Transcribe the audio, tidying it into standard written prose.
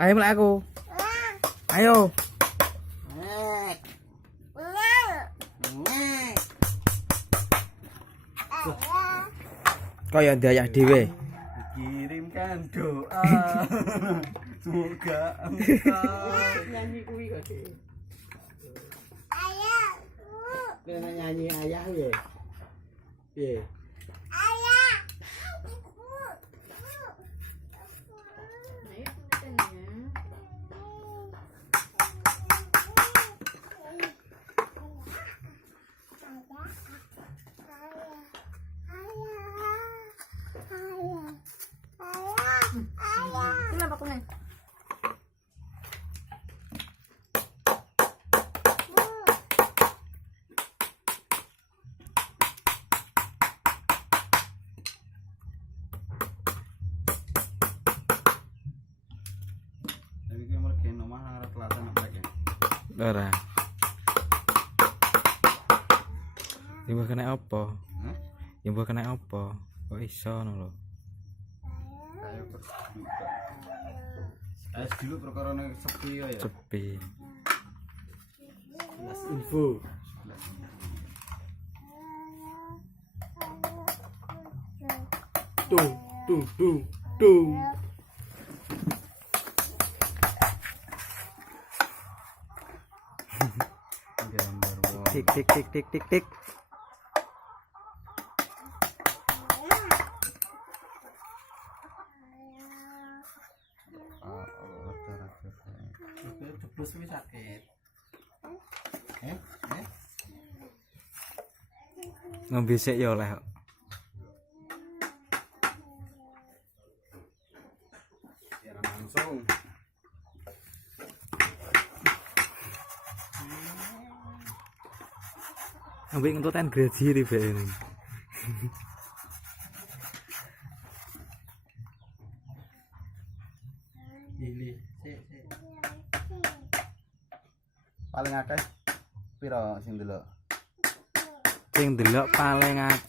Ayo mulai aku. Ayo. Kau yang dayak dewe. Kirimkan doa. Semoga engkau nyanyi kuwi kok. Ayah. Kena nyanyi ayah ya. Piye? Kenapa kau nih? Tapi ki mergen omah nang arep telatan apa ya? Ora. Ibu kena apa? Hah? Ibu kena apa? Kok iso ngono lho. Ayo dulu perkara nek sepi ya. Sepi. Las info. Tung tung tung tung. Gambar wong. Tik tik tik tik tik tik. Jeblos wis sakit. Ngombe sik ya oleh. Ya langsung. Ambek ngentutan graji ribe ini. Pilih, sik. Paling akeh piro sing delok? Sing delok paling akeh